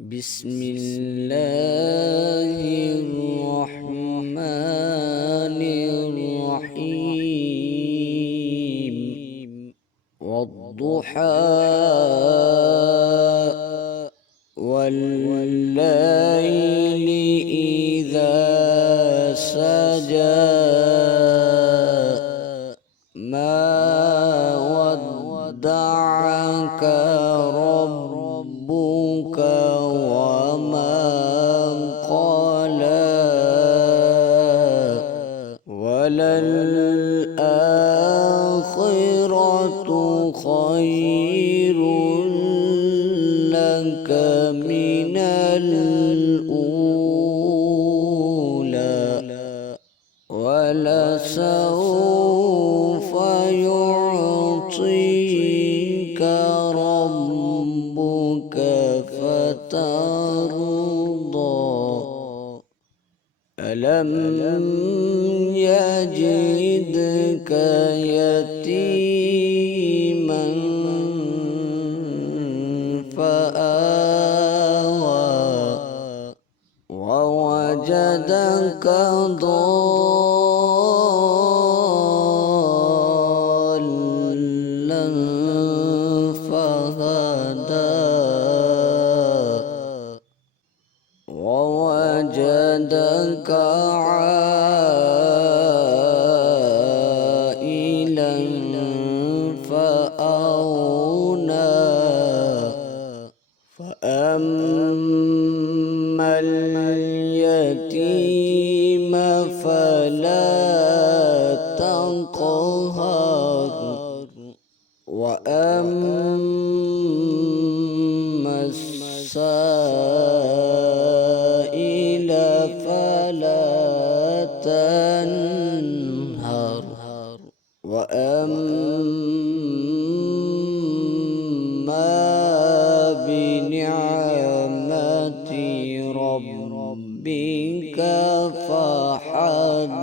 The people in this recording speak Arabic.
بسم الله الرحمن الرحيم والضحى والليل إذا سجى ما ودعك ربك وما قلى وللآخرة خير لك من الأولى ولسوف يعطيك ربك فترضى ألم يجدك يتيما فآوى ووجدك ضالا فهدى ووجدك عائلا فأغنى فأما اليتيم فلا تقهر وأما السائل فلا تنهر وأما بنعمة ربك فحدث